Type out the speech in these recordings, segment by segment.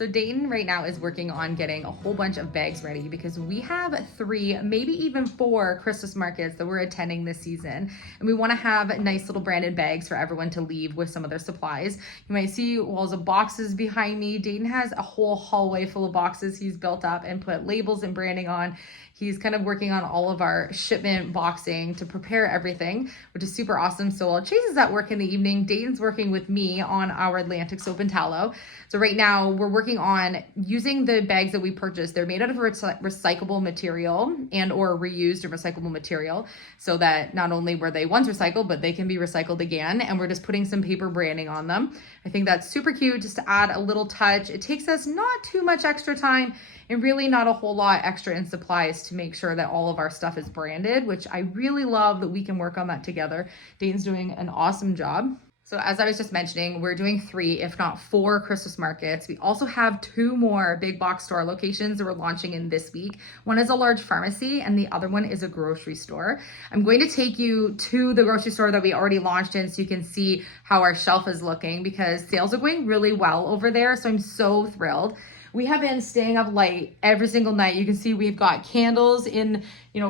So Dayton right now is working on getting a whole bunch of bags ready because we have 3, maybe even 4 Christmas markets that we're attending this season. And we want to have nice little branded bags for everyone to leave with some of their supplies. You might see walls of boxes behind me. Dayton has a whole hallway full of boxes he's built up and put labels and branding on. He's kind of working on all of our shipment boxing to prepare everything, which is super awesome. So while Chase is at work in the evening, Dayton's working with me on our Atlantic soap and tallow. So right now we're working on using the bags that we purchased. They're made out of recyclable material and or reused and recyclable material, so that not only were they once recycled, but they can be recycled again. And we're just putting some paper branding on them. I think that's super cute, just to add a little touch. It takes us not too much extra time and really not a whole lot extra in supplies to make sure that all of our stuff is branded, which I really love that we can work on that together. Dayton's doing an awesome job. So as I was just mentioning, we're doing 3, if not 4 Christmas markets. We also have 2 more big box store locations that we're launching in this week. One is a large pharmacy and the other one is a grocery store. I'm going to take you to the grocery store that we already launched in so you can see how our shelf is looking, because sales are going really well over there. So I'm so thrilled. We have been staying up late every single night. You can see we've got candles in,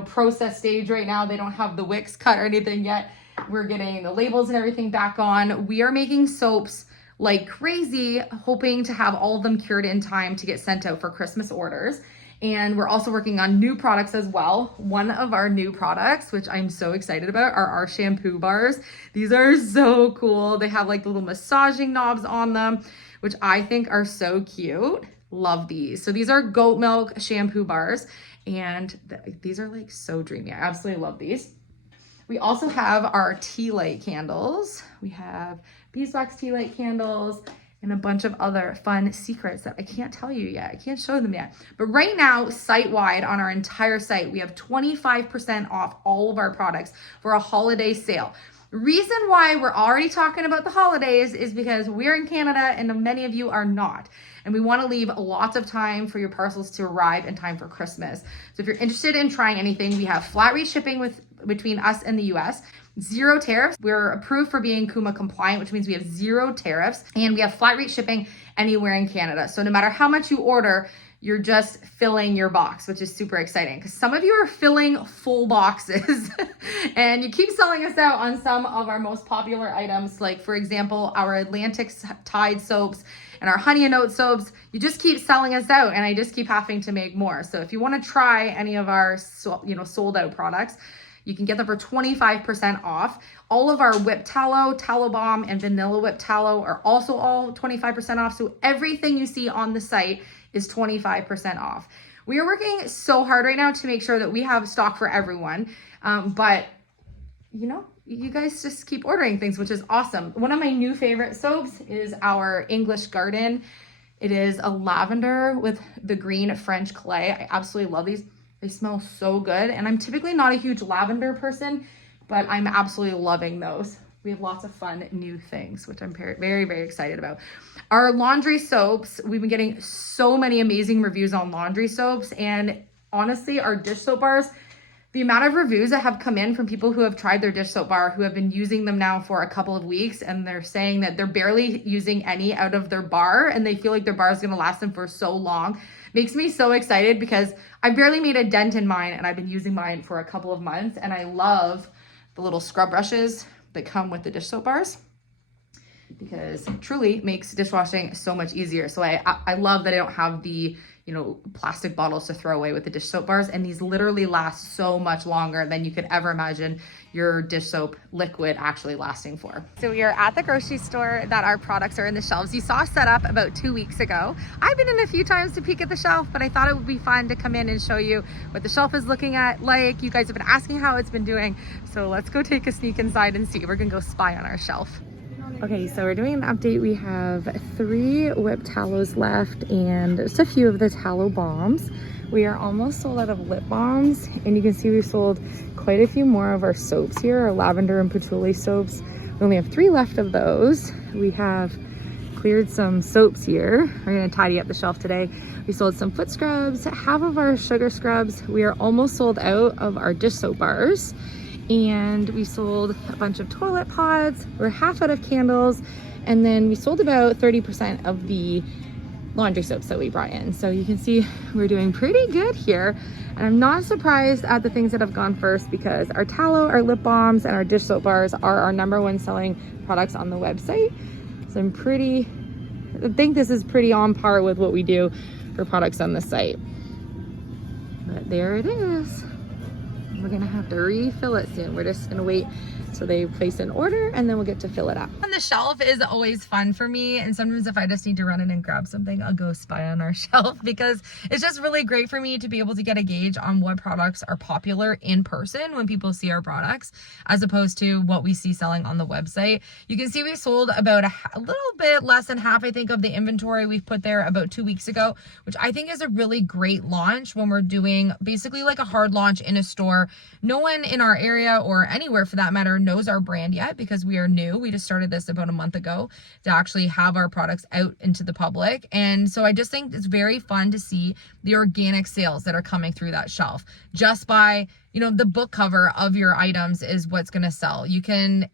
process stage right now. They don't have the wicks cut or anything yet. We're getting the labels and everything back on. We are making soaps like crazy, hoping to have all of them cured in time to get sent out for Christmas orders. And we're also working on new products as well. One of our new products, which I'm so excited about, are our shampoo bars. These are so cool. They have like little massaging knobs on them, which I think are so cute. Love these. So these are goat milk shampoo bars, and these are like so dreamy. I absolutely love these. We also have our tea light candles. We have beeswax tea light candles and a bunch of other fun secrets that I can't tell you yet. I can't show them yet. But right now, site-wide on our entire site, we have 25% off all of our products for a holiday sale. Reason why we're already talking about the holidays is because we're in Canada and many of you are not. And we want to leave lots of time for your parcels to arrive in time for Christmas. So if you're interested in trying anything, we have flat rate shipping between us and the US, 0 tariffs. We're approved for being CUMA compliant, which means we have 0 tariffs, and we have flat rate shipping anywhere in Canada. So no matter how much you order, you're just filling your box, which is super exciting because some of you are filling full boxes and you keep selling us out on some of our most popular items. Like for example, our Atlantic Tide soaps and our Honey and Oat soaps. You just keep selling us out and I just keep having to make more. So if you want to try any of our sold out products, you can get them for 25% off. All of our whipped tallow, tallow balm, and vanilla whipped tallow are also all 25% off. So everything you see on the site is 25% off. We are working so hard right now to make sure that we have stock for everyone. But you guys just keep ordering things, which is awesome. One of my new favorite soaps is our English Garden. It is a lavender with the green French clay. I absolutely love these. They smell so good. And I'm typically not a huge lavender person, but I'm absolutely loving those. We have lots of fun new things, which I'm very, very excited about. Our laundry soaps, we've been getting so many amazing reviews on laundry soaps. And honestly, our dish soap bars, the amount of reviews that have come in from people who have tried their dish soap bar, who have been using them now for a couple of weeks, and they're saying that they're barely using any out of their bar and they feel like their bar is going to last them for so long, makes me so excited because I barely made a dent in mine and I've been using mine for a couple of months. And I love the little scrub brushes that come with the dish soap bars because it truly makes dishwashing so much easier. So I love that I don't have the plastic bottles to throw away with the dish soap bars, and these literally last so much longer than you could ever imagine your dish soap liquid actually lasting for. So we are at the grocery store that our products are in the shelves. You saw set up about 2 weeks ago. I've been in a few times to peek at the shelf, but I thought it would be fun to come in and show you what the shelf is looking at like. You guys have been asking how it's been doing, so let's go take a sneak inside and see. We're gonna go spy on our shelf. Okay, so we're doing an update. We have 3 whipped tallows left and just a few of the tallow bombs. We are almost sold out of lip balms, and you can see we've sold quite a few more of our soaps here, our lavender and patchouli soaps. We only have 3 left of those. We have cleared some soaps here. We're gonna tidy up the shelf today. We sold some foot scrubs, half of our sugar scrubs. We are almost sold out of our dish soap bars. And we sold a bunch of toilet pods. We're half out of candles. And then we sold about 30% of the laundry soaps that we brought in. So you can see we're doing pretty good here. And I'm not surprised at the things that have gone first, because our tallow, our lip balms, and our dish soap bars are our #1 selling products on the website. So I think this is pretty on par with what we do for products on the site. But there it is. We're gonna have to refill it soon. We're just gonna wait so they place an order, and then we'll get to fill it up. On the shelf is always fun for me, and sometimes if I just need to run in and grab something, I'll go spy on our shelf, because it's just really great for me to be able to get a gauge on what products are popular in person when people see our products, as opposed to what we see selling on the website. You can see we sold about a little bit less than half, I think, of the inventory we've put there about 2 weeks ago, which I think is a really great launch when we're doing basically like a hard launch in a store. No one in our area, or anywhere for that matter, knows our brand yet, because we are new. We just started this about a month ago to actually have our products out into the public. And so I just think it's very fun to see the organic sales that are coming through that shelf just by, the book cover of your items is what's going to sell. You can,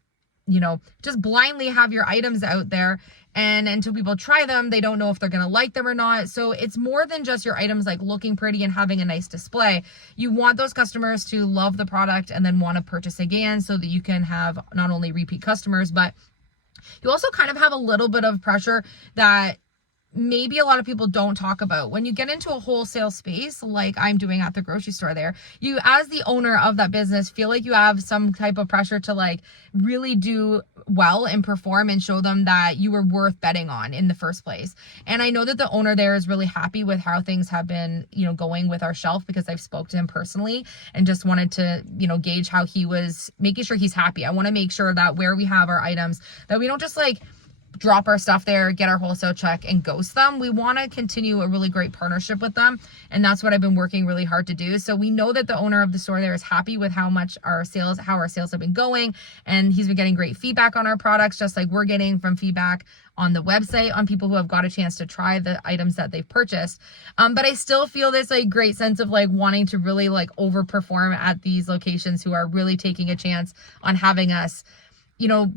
just blindly have your items out there, and until people try them, they don't know if they're going to like them or not. So it's more than just your items like looking pretty and having a nice display. You want those customers to love the product and then want to purchase again, so that you can have not only repeat customers, but you also kind of have a little bit of pressure that maybe a lot of people don't talk about. When you get into a wholesale space like I'm doing at the grocery store there, you as the owner of that business feel like you have some type of pressure to like really do well and perform and show them that you were worth betting on in the first place. And I know that the owner there is really happy with how things have been, going with our shelf, because I've spoke to him personally and just wanted to, gauge how he was making sure he's happy. I want to make sure that where we have our items, that we don't just like drop our stuff there, get our wholesale check, and ghost them. We want to continue a really great partnership with them, and that's what I've been working really hard to do. So we know that the owner of the store there is happy with how our sales have been going, and he's been getting great feedback on our products, just like we're getting from feedback on the website on people who have got a chance to try the items that they've purchased. But I still feel this like great sense of like wanting to really like overperform at these locations who are really taking a chance on having us.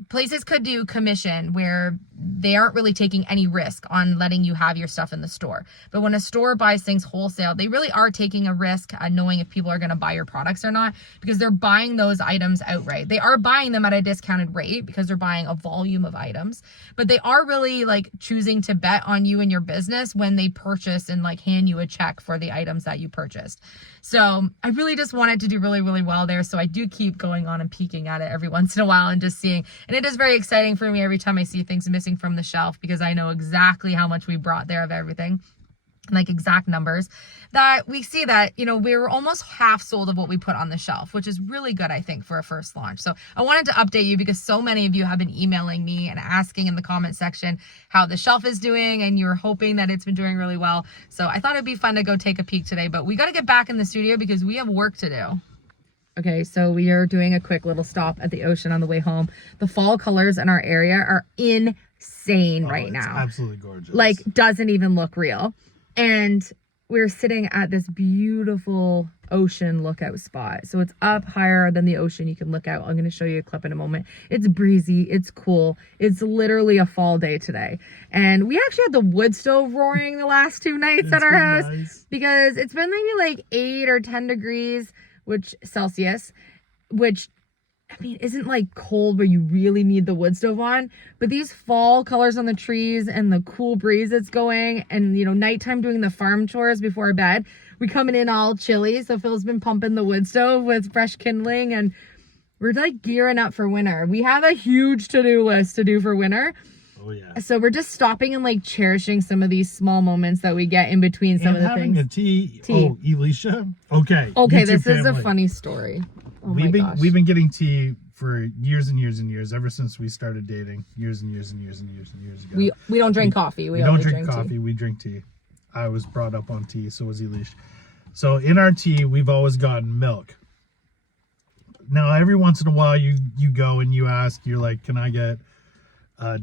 Places could do commission where they aren't really taking any risk on letting you have your stuff in the store. But when a store buys things wholesale, they really are taking a risk at knowing if people are going to buy your products or not, because they're buying those items outright. They are buying them at a discounted rate because they're buying a volume of items, but they are really like choosing to bet on you and your business when they purchase and like hand you a check for the items that you purchased. So I really just wanted to do really, really well there. So I do keep going on and peeking at it every once in a while and just seeing, and it is very exciting for me every time I see things missing from the shelf, because I know exactly how much we brought there of everything, like exact numbers, that we see that, we were almost half sold of what we put on the shelf, which is really good, I think, for a first launch. So I wanted to update you, because so many of you have been emailing me and asking in the comment section how the shelf is doing, and you're hoping that it's been doing really well. So I thought it'd be fun to go take a peek today, but we got to get back in the studio because we have work to do. Okay, so we are doing a quick little stop at the ocean on the way home. The fall colors in our area are insane right now. Absolutely gorgeous. Like, doesn't even look real. And we're sitting at this beautiful ocean lookout spot. So it's up higher than the ocean. You can look out. I'm going to show you a clip in a moment. It's breezy. It's cool. It's literally a fall day today. And we actually had the wood stove roaring the last 2 nights at our house, nice, because it's been maybe like 8 or 10 degrees, which Celsius, which I mean, isn't like cold where you really need the wood stove on, but these fall colors on the trees and the cool breeze that's going, and nighttime doing the farm chores before bed, we coming in all chilly. So Phil's been pumping the wood stove with fresh kindling, and we're like gearing up for winter. We have a huge to-do list to do for winter. Oh yeah. So we're just stopping and like cherishing some of these small moments that we get in between some of the things. Having a tea. Oh, Elysia. Okay. Okay, this is a funny story. Oh we've been getting tea for years and years and years, ever since we started dating, years and years and years and years and years ago. We don't drink coffee. We don't drink coffee. We drink tea. I was brought up on tea, so was Elysia. So in our tea, we've always gotten milk. Now, every once in a while, you go and you ask, you're like, can I get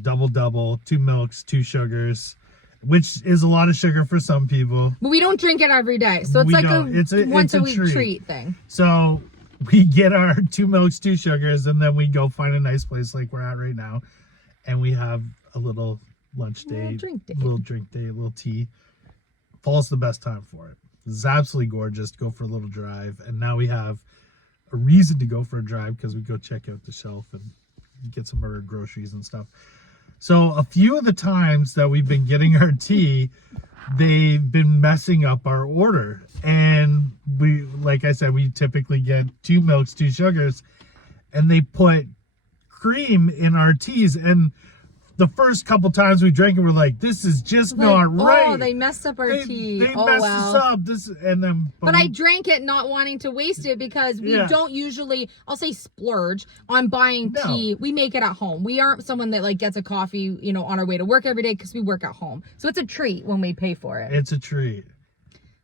double, 2 milks, 2 sugars, which is a lot of sugar for some people. But we don't drink it every day. So it's like a once a week treat thing. So we get our 2 milks, 2 sugars, and then we go find a nice place like we're at right now, and we have a little lunch date, drink date. little drink date, little tea. Fall's the best time for it. It's absolutely gorgeous to go for a little drive. And now we have a reason to go for a drive because we go check out the shelf and get some of our groceries and stuff. So a few of the times that we've been getting our tea, they've been messing up our order. And we, like I said, we typically get 2 milks, 2 sugars, and they put cream in our teas. And the first couple times we drank it, we're like, this is just not right. Oh, they messed up our tea. They messed us up. But I drank it not wanting to waste it because we don't usually, I'll say splurge on buying tea. We make it at home. We aren't someone that like gets a coffee, you know, on our way to work every day because we work at home. So it's a treat when we pay for it. It's a treat.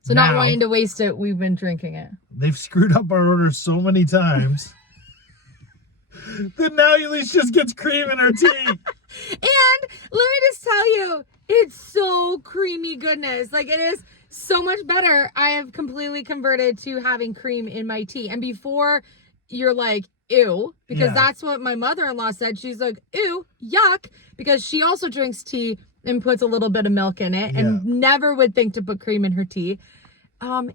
So now, not wanting to waste it, we've been drinking it. They've screwed up our order so many times. Then now Elysia just gets cream in her tea. And let me just tell you, it's so creamy goodness. Like, it is so much better. I have completely converted to having cream in my tea. And before, you're like, ew, because that's what my mother-in-law said. She's like, ew, yuck, because she also drinks tea and puts a little bit of milk in it and never would think to put cream in her tea.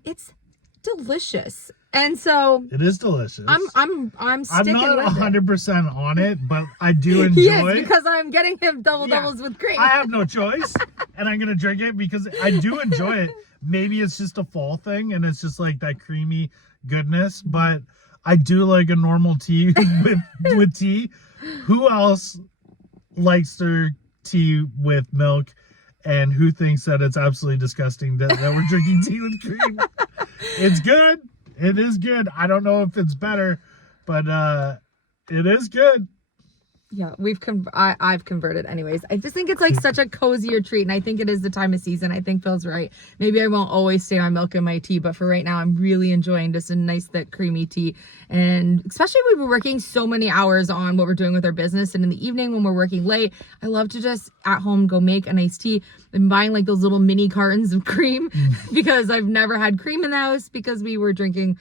It's delicious. And so it is delicious. I'm sticking I'm not with 100% on it, but I do enjoy yes, because I'm getting him doubles with cream. I have no choice, and I'm gonna drink it because I do enjoy it. Maybe it's just a fall thing, and it's just like that creamy goodness. But I do like a normal tea with tea. Who else likes their tea with milk? And who thinks that it's absolutely disgusting that we're drinking tea with cream? It's good. It is good. I don't know if it's better, but it is good. Yeah, I've converted anyways. I just think it's like such a cozier treat, and I think it is the time of season. I think Phil's right. Maybe I won't always stay on milk in my tea, but for right now, I'm really enjoying just a nice, thick, creamy tea. And especially when we're working so many hours on what we're doing with our business, and in the evening when we're working late, I love to just at home go make a nice tea. I'm buying like those little mini cartons of cream because I've never had cream in the house because we were drinking,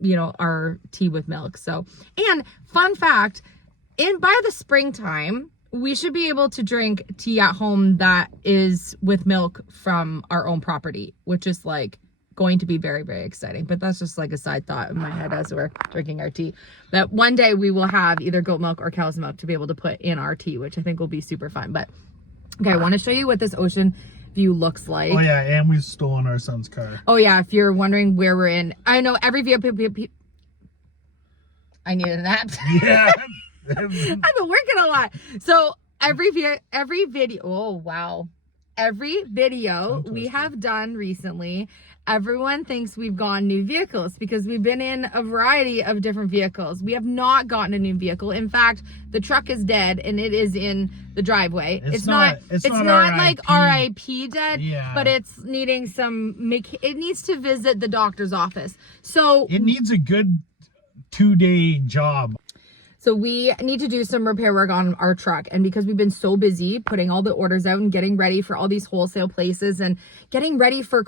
you know, our tea with milk. So, and fun fact, by the springtime, we should be able to drink tea at home that is with milk from our own property, which is like going to be very, very exciting. But that's just like a side thought in my head as we're drinking our tea. That one day we will have either goat milk or cow's milk to be able to put in our tea, which I think will be super fun. But okay, I want to show you what this ocean view looks like. Oh yeah, and we've stolen our son's car. Oh yeah, if you're wondering where we're in, I know every vehicle. I needed a nap. Yeah. I've been working a lot. So every video, oh wow, every video we have done recently, everyone thinks we've gotten new vehicles because we've been in a variety of different vehicles. We have not gotten a new vehicle. In fact, the truck is dead and it is in the driveway. It's not like RIP dead, but it's needing it needs to visit the doctor's office. So it needs a good 2-day job. So we need to do some repair work on our truck. And because we've been so busy putting all the orders out and getting ready for all these wholesale places and getting ready for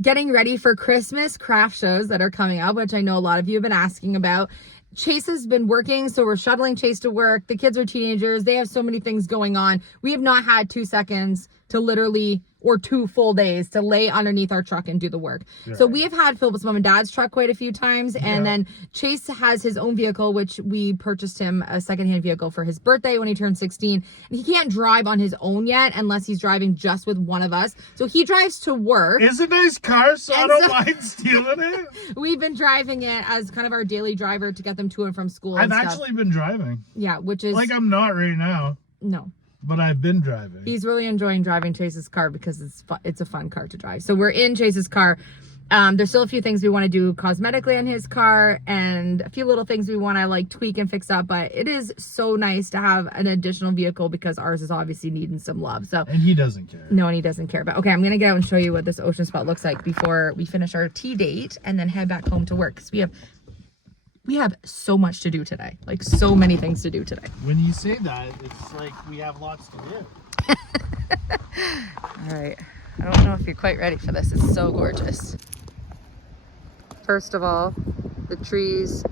getting ready for Christmas craft shows that are coming up, which I know a lot of you have been asking about. Chase has been working, so we're shuttling Chase to work. The kids are teenagers. They have so many things going on. We have not had 2 seconds to literally, or 2 full days to lay underneath our truck and do the work. Yeah. So we have had Philip's mom and dad's truck quite a few times. And then Chase has his own vehicle, which we purchased him a secondhand vehicle for his birthday when he turned 16. And he can't drive on his own yet unless he's driving just with one of us. So he drives to work. It's a nice car, so I don't mind stealing it. We've been driving it as kind of our daily driver to get them to and from school. I've actually been driving. Yeah, which is... Like I'm not right now. No. But I've been driving. He's really enjoying driving Chase's car because it's a fun car to drive. So we're in Chase's car. There's still a few things we want to do cosmetically on his car and a few little things we want to like tweak and fix up. But it is so nice to have an additional vehicle because ours is obviously needing some love. So and he doesn't care. No, and he doesn't care. But okay, I'm gonna get out and show you what this ocean spot looks like before we finish our tea date and then head back home to work because we have so much to do today. Like so many things to do today. When you say that, it's like we have lots to do. All right. I don't know if you're quite ready for this. It's so gorgeous. First of all, the trees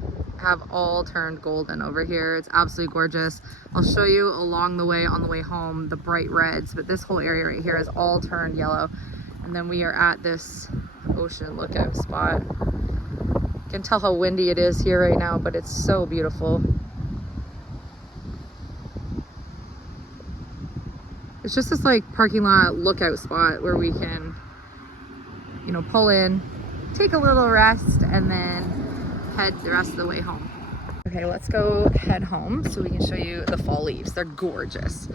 have all turned golden over here. It's absolutely gorgeous. I'll show you along the way, on the way home, the bright reds, but this whole area right here is all turned yellow. And then we are at this ocean lookout spot. You can tell how windy it is here right now, but it's so beautiful. It's just this like parking lot lookout spot where we can, you know, pull in, take a little rest, and then head the rest of the way home. Okay, let's go head home so we can show you the fall leaves. They're gorgeous.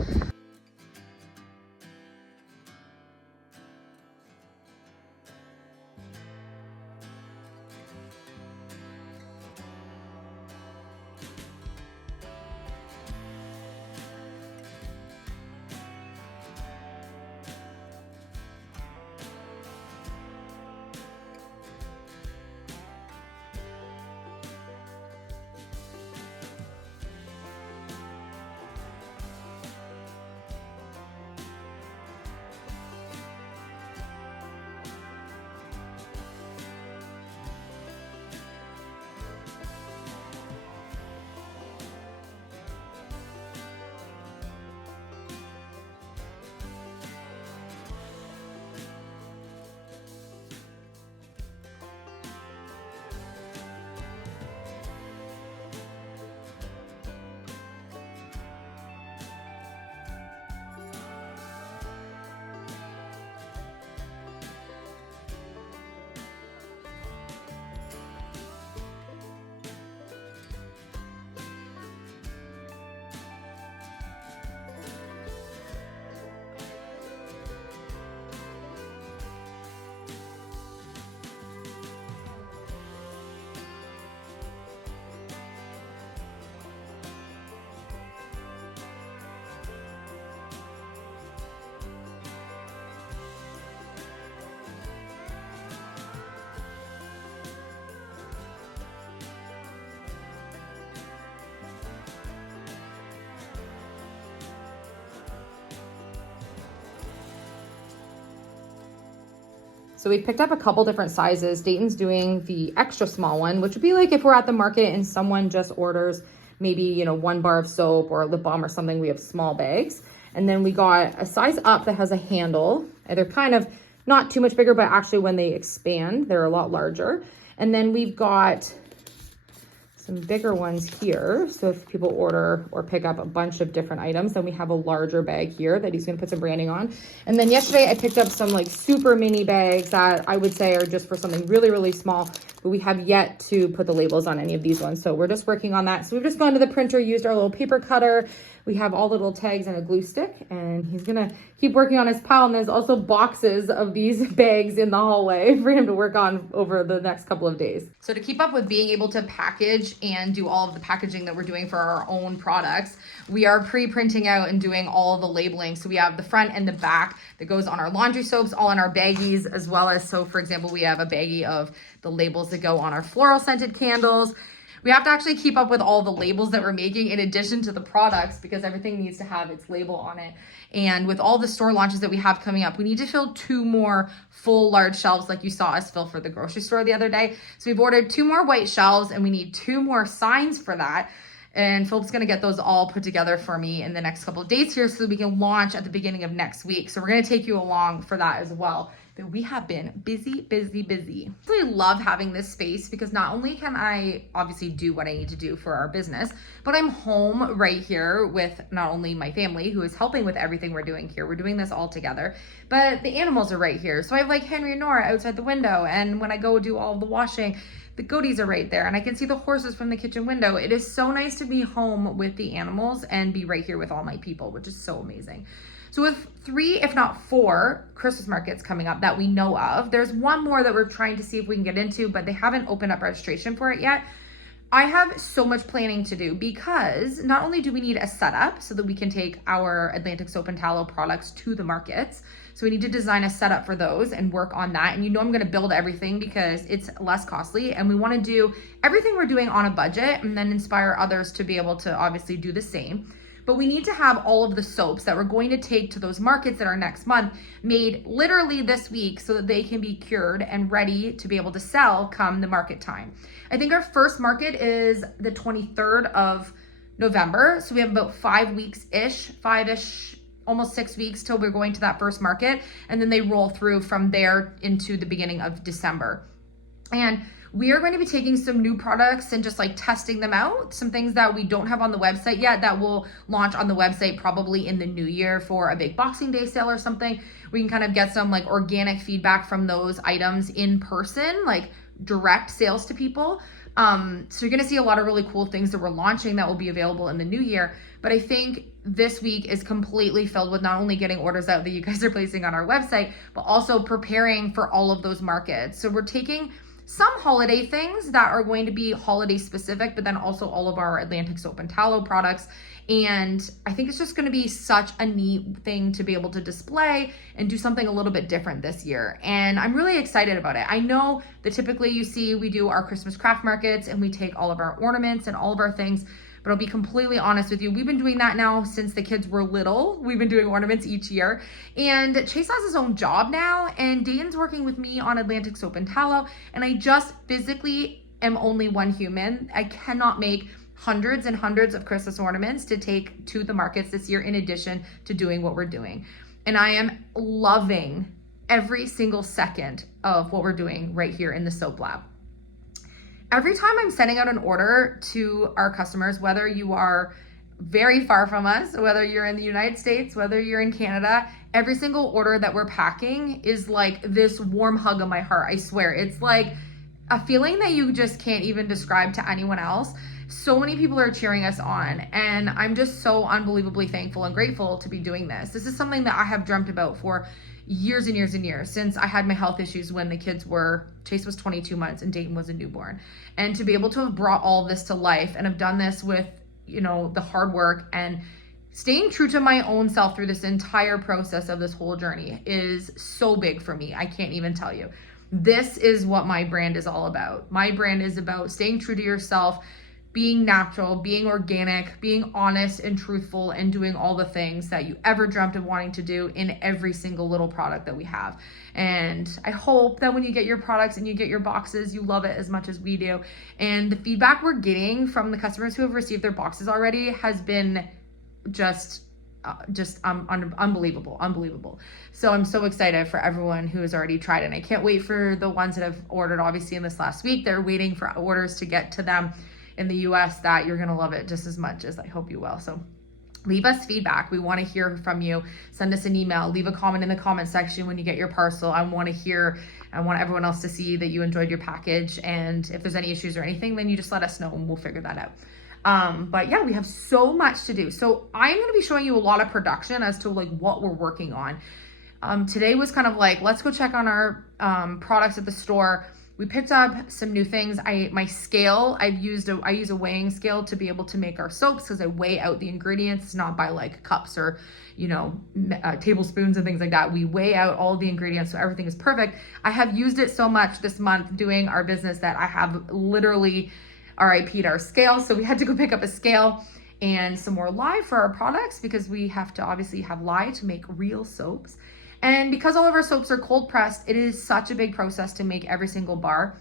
So we picked up a couple different sizes. Dayton's doing the extra small one, which would be like if we're at the market and someone just orders maybe, you know, 1 bar of soap or a lip balm or something, we have small bags. And then we got a size up that has a handle. They're kind of not too much bigger, but actually when they expand, they're a lot larger. And then we've got some bigger ones here. So if people order or pick up a bunch of different items, then we have a larger bag here that he's gonna put some branding on. And then yesterday I picked up some like super mini bags that I would say are just for something really, really small, but we have yet to put the labels on any of these ones. So we're just working on that. So we've just gone to the printer, used our little paper cutter. We have all the little tags and a glue stick, and he's gonna keep working on his pile. And there's also boxes of these bags in the hallway for him to work on over the next couple of days. So to keep up with being able to package and do all of the packaging that we're doing for our own products, we are pre-printing out and doing all of the labeling. So we have the front and the back that goes on our laundry soaps, all in our baggies, as well as, so for example, we have a baggie of the labels that go on our floral scented candles. We have to actually keep up with all the labels that we're making in addition to the products, because everything needs to have its label on it. And with all the store launches that we have coming up, we need to fill 2 more full large shelves like you saw us fill for the grocery store the other day. So we've ordered 2 more white shelves, and we need 2 more signs for that. And Philip's gonna get those all put together for me in the next couple of days here so that we can launch at the beginning of next week. So we're gonna take you along for that as well. But we have been busy, busy, busy. I really love having this space because not only can I obviously do what I need to do for our business, but I'm home right here with not only my family who is helping with everything we're doing here. We're doing this all together, but the animals are right here. So I have like Henry and Nora outside the window. And when I go do all the washing, the goaties are right there and I can see the horses from the kitchen window. It is so nice to be home with the animals and be right here with all my people, which is so amazing. So with 3, if not 4 Christmas markets coming up that we know of, there's one more that we're trying to see if we can get into, but they haven't opened up registration for it yet. I have so much planning to do because not only do we need a setup so that we can take our Atlantic soap and tallow products to the markets, so we need to design a setup for those and work on that. And you know I'm gonna build everything because it's less costly, and we wanna do everything we're doing on a budget and then inspire others to be able to obviously do the same. but we need to have all of the soaps that we're going to take to those markets in our next month made literally this week so that they can be cured and ready to be able to sell come the market time. I think our first market is the 23rd of November. So we have about 5 weeks-ish, almost 6 weeks till we're going to that first market. And then they roll through from there into the beginning of December. And we are going to be taking some new products and just like testing them out. Some things that we don't have on the website yet that will launch on the website probably in the new year for a big Boxing Day sale or something. We can kind of get some like organic feedback from those items in person, like direct sales to people. So you're going to see a lot of really cool things that we're launching that will be available in the new year. But I think this week is completely filled with not only getting orders out that you guys are placing on our website, but also preparing for all of those markets. So we're taking some holiday things that are going to be holiday specific, but then also all of our Atlantic soap and tallow products. And I think it's just going to be such a neat thing to be able to display and do something a little bit different this year. And I'm really excited about it. I know that typically you see we do our Christmas craft markets and we take all of our ornaments and all of our things. But I'll be completely honest with you, we've been doing that now since the kids were little. We've been doing ornaments each year. And Chase has his own job now, and Dayton's working with me on Atlantic soap and tallow. And I just physically am only one human. I cannot make hundreds and hundreds of Christmas ornaments to take to the markets this year in addition to doing what we're doing. And I am loving every single second of what we're doing right here in the soap lab. Every time I'm sending out an order to our customers, whether you are very far from us, whether you're in the United States, whether you're in Canada, every single order that we're packing is like this warm hug of my heart. I swear, it's like a feeling that you just can't even describe to anyone else. So many people are cheering us on, and I'm just so unbelievably thankful and grateful to be doing this. This is something that I have dreamt about for years and years and years, since I had my health issues when the kids were, Chase was 22 months and Dayton was a newborn. And to be able to have brought all this to life and have done this with, you know, the hard work and staying true to my own self through this entire process of this whole journey is so big for me. I can't even tell you. This is what my brand is all about. My brand is about staying true to yourself, being natural, being organic, being honest and truthful, and doing all the things that you ever dreamt of wanting to do in every single little product that we have. And I hope that when you get your products and you get your boxes, you love it as much as we do. And the feedback we're getting from the customers who have received their boxes already has been just unbelievable. So I'm so excited for everyone who has already tried it. And I can't wait for the ones that have ordered, obviously, in this last week. They're waiting for orders to get to them in the US that you're going to love it just as much as I hope you will. So leave us feedback. We want to hear from you. Send us an email, leave a comment in the comment section when you get your parcel. I want everyone else to see that you enjoyed your package. And if there's any issues or anything, then you just let us know and we'll figure that out. But yeah, we have so much to do. So I'm going to be showing you a lot of production as to like what we're working on. Today was kind of like, let's go check on our products at the store. We picked up some new things. My scale, I use a weighing scale to be able to make our soaps because I weigh out the ingredients. It's not by like cups or, tablespoons and things like that. We weigh out all the ingredients so everything is perfect. I have used it so much this month doing our business that I have literally RIP'd our scale. So we had to go pick up a scale and some more lye for our products because we have to obviously have lye to make real soaps. And because all of our soaps are cold pressed, it is such a big process to make every single bar.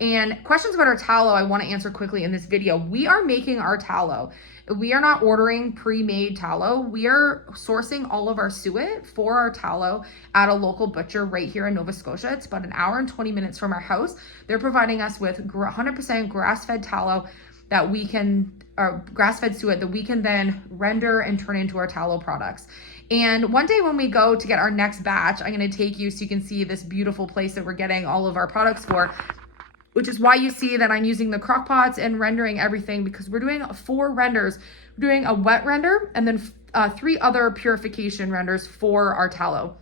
And questions about our tallow, I want to answer quickly in this video. We are making our tallow. We are not ordering pre-made tallow. We are sourcing all of our suet for our tallow at a local butcher right here in Nova Scotia. It's about an hour and 20 minutes from our house. They're providing us with 100% grass-fed tallow that we can, or grass-fed suet that we can then render and turn into our tallow products. And one day when we go to get our next batch, I'm going to take you so you can see this beautiful place that we're getting all of our products for, which is why you see that I'm using the crock pots and rendering everything, because we're doing 4 renders. We're doing a wet render and then 3 other purification renders for our tallow.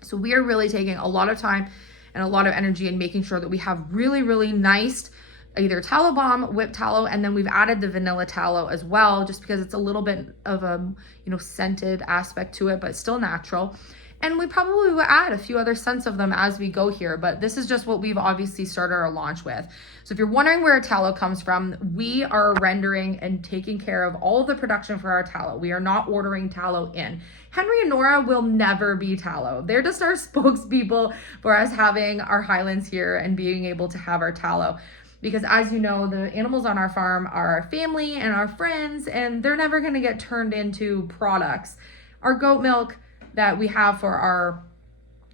So we are really taking a lot of time and a lot of energy in making sure that we have really, really nice either tallow balm, whipped tallow, and then we've added the vanilla tallow as well, just because it's a little bit of a, scented aspect to it, but still natural. And we probably will add a few other scents of them as we go here, but this is just what we've obviously started our launch with. So if you're wondering where our tallow comes from, we are rendering and taking care of all of the production for our tallow. We are not ordering tallow in. Henry and Nora will never be tallow. They're just our spokespeople for us having our Highlands here and being able to have our tallow. Because as you know, the animals on our farm are our family and our friends, and they're never gonna get turned into products. Our goat milk that we have for our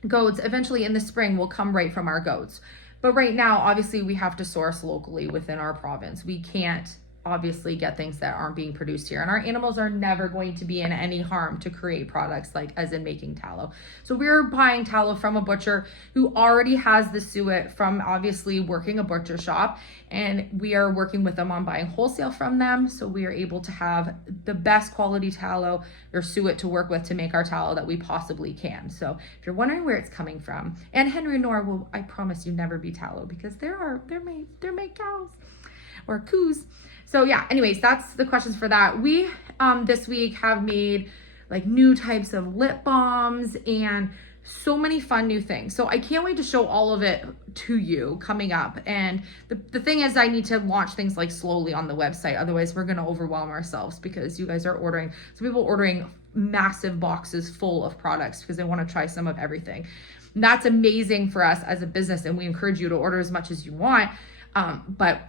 goats eventually in the spring will come right from our goats. But right now, obviously, we have to source locally within our province. We can't obviously get things that aren't being produced here, and our animals are never going to be in any harm to create products like as in making tallow. So we're buying tallow from a butcher who already has the suet from obviously working a butcher shop, and we are working with them on buying wholesale from them, so we are able to have the best quality tallow or suet to work with to make our tallow that we possibly can. So if you're wondering where it's coming from, and Henry and Nora will, I promise you, never be tallow, because they're made cows or coos. So yeah, anyways, that's the questions for that. We this week have made like new types of lip balms and so many fun new things. So I can't wait to show all of it to you coming up. And the thing is, I need to launch things like slowly on the website. Otherwise we're going to overwhelm ourselves, because you guys are ordering, some people ordering massive boxes full of products because they want to try some of everything. And that's amazing for us as a business, and we encourage you to order as much as you want. But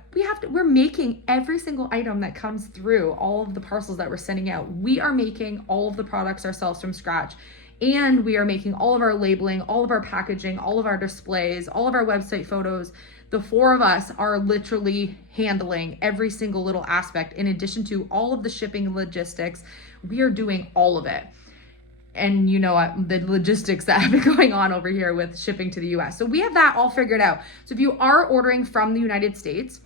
we're making every single item that comes through, all of the parcels that we're sending out. We are making all of the products ourselves from scratch, and we are making all of our labeling, all of our packaging, all of our displays, all of our website photos. The four of us are literally handling every single little aspect. In addition to all of the shipping logistics, we are doing all of it. And you know what, the logistics that have been going on over here with shipping to the US. So we have that all figured out. So if you are ordering from the United States,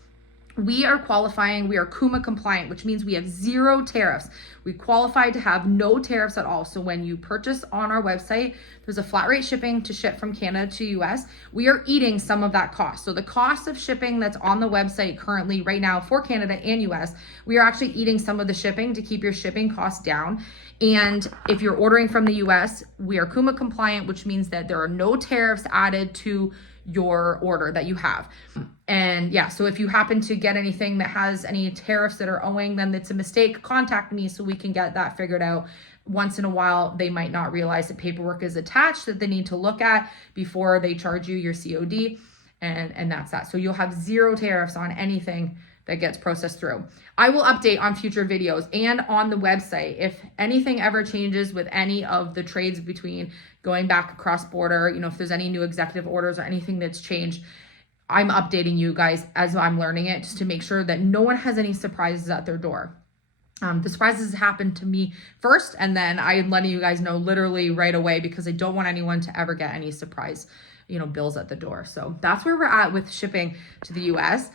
we are qualifying, we are KUMA compliant, which means we have 0 tariffs. We qualify to have no tariffs at all. So when you purchase on our website, there's a flat rate shipping to ship from Canada to US. We are eating some of that cost. So the cost of shipping that's on the website currently right now for Canada and US, we are actually eating some of the shipping to keep your shipping costs down. And if you're ordering from the US, we are KUMA compliant, which means that there are no tariffs added to your order that you have. And yeah, so if you happen to get anything that has any tariffs that are owing, then it's a mistake. Contact me so we can get that figured out. Once in a while, they might not realize that paperwork is attached that they need to look at before they charge you your COD. And that's that. So you'll have 0 tariffs on anything that gets processed through. I will update on future videos and on the website if anything ever changes with any of the trades between going back across border, you know, if there's any new executive orders or anything that's changed. I'm updating you guys as I'm learning it, just to make sure that no one has any surprises at their door. The surprises happened to me first, and then I'm letting you guys know literally right away, because I don't want anyone to ever get any surprise, you know, bills at the door. So that's where we're at with shipping to the US.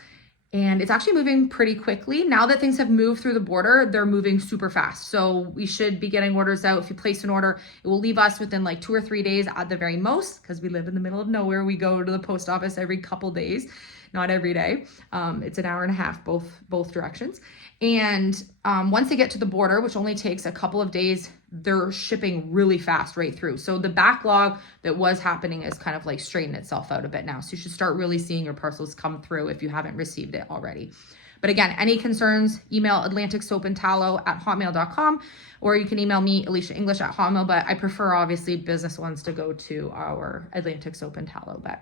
And it's actually moving pretty quickly. Now that things have moved through the border, they're moving super fast. So we should be getting orders out. If you place an order, it will leave us within like 2 or 3 days at the very most, because we live in the middle of nowhere. We go to the post office every couple days, not every day. It's an hour and a half, both directions. And once they get to the border, which only takes a couple of days, they're shipping really fast right through. So the backlog that was happening is kind of like straightened itself out a bit now. So you should start really seeing your parcels come through if you haven't received it already. But again, any concerns, email atlanticsoapandtallow@hotmail.com, or you can email me, ElysiaEnglish@hotmail, but I prefer obviously business ones to go to our Atlantic Soap and Tallow. But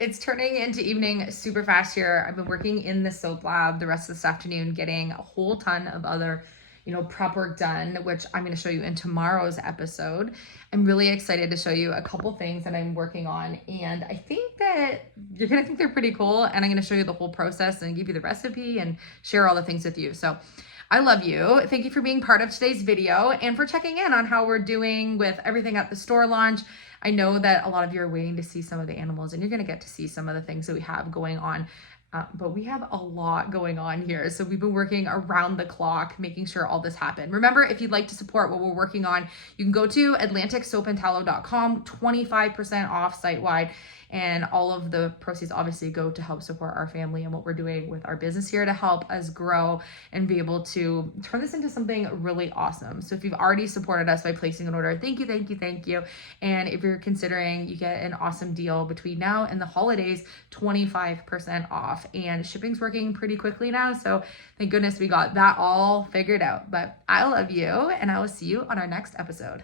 it's turning into evening super fast here. I've been working in the soap lab the rest of this afternoon, getting a whole ton of other, you know, prep work done, which I'm going to show you in tomorrow's episode. I'm really excited to show you a couple things that I'm working on, and I think that you're going to think they're pretty cool, and I'm going to show you the whole process and give you the recipe and share all the things with you. So I love you. Thank you for being part of today's video and for checking in on how we're doing with everything at the store launch. I know that a lot of you are waiting to see some of the animals, and you're going to get to see some of the things that we have going on. But we have a lot going on here. So we've been working around the clock, making sure all this happened. Remember, if you'd like to support what we're working on, you can go to atlanticsoapandtallow.com, 25% off site-wide. And all of the proceeds obviously go to help support our family and what we're doing with our business here to help us grow and be able to turn this into something really awesome. So if you've already supported us by placing an order, thank you, thank you, thank you. And if you're considering, you get an awesome deal between now and the holidays, 25% off. And shipping's working pretty quickly now. So thank goodness we got that all figured out. But I love you, and I will see you on our next episode.